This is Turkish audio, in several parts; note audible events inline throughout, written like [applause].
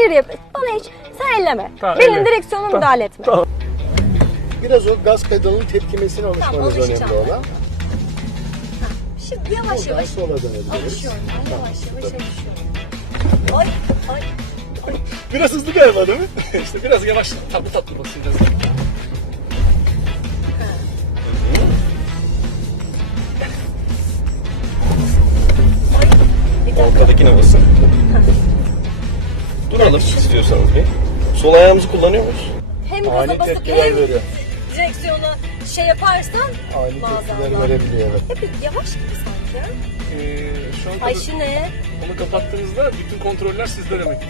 Bir yap. Bana hiç sen elleme. Tamam, Benim elle. direksiyonuma Tamam, müdahale etme. tamam. Biraz o gaz pedalının tepkimesine alışmanız alışacağım önemli olan. Şimdi yavaş Buradan yavaş sola dönebiliriz. alışıyorum. Ben yavaş yavaş alışıyorum. Ay ay. Biraz hızlı galiba değil mi? [laughs] işte biraz yavaş tatlı tatlı basacağız. Ortadakine basın. Duralım istiyorsanız bir. Sol ayağımızı kullanıyor muyuz? Hem Ani gaza basıp tepkiler hem veriyor. direksiyona şey yaparsan Ani tepkiler verebiliyor evet. Hep yavaş gibi sanki. Ee, şu an Ay tabii şimdi. onu kapattığınızda bütün kontroller sizde demektir.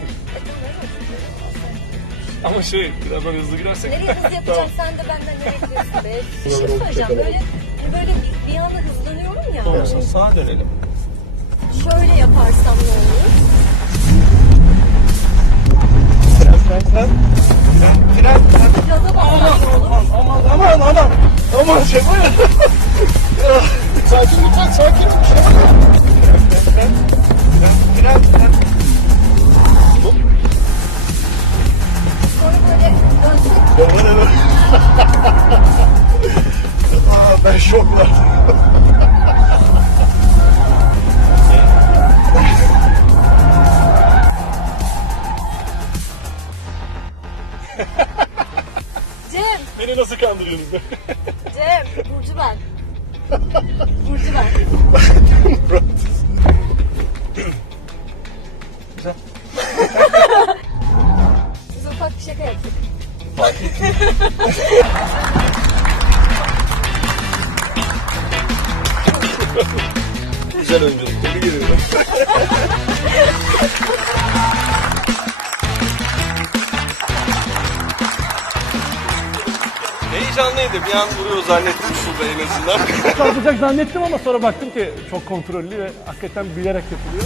Ama şey birazdan hızlı girersek. Nereye hız [laughs] yapacağım Tamam. sen de benden nereye gidiyorsun be? Bir şey söyleyeceğim böyle hani böyle bir, bir anda hızlanıyorum ya. Sağa dönelim. Şöyle yaparsam ne olur? Aman. Şey bu ya. Sakin lütfen sakin. Bir yok. Fren fren. Fren fren fren. Hop. Sonra böyle dönsek Aman aman. Aa, ben şoklar. Beni nasıl kandırıyorsunuz be? [laughs] Cem, Burcu ben. Burcu ben. Güzel. Biz ufak bir şaka yaptık. [laughs] Güzel oyunculuk. Tebrik ediyorum. [laughs] Heyecanlıydı. Bir an vuruyor zannettim şurada en azından. [laughs] Çarpacak zannettim ama sonra baktım ki çok kontrollü ve hakikaten bilerek yapılıyor.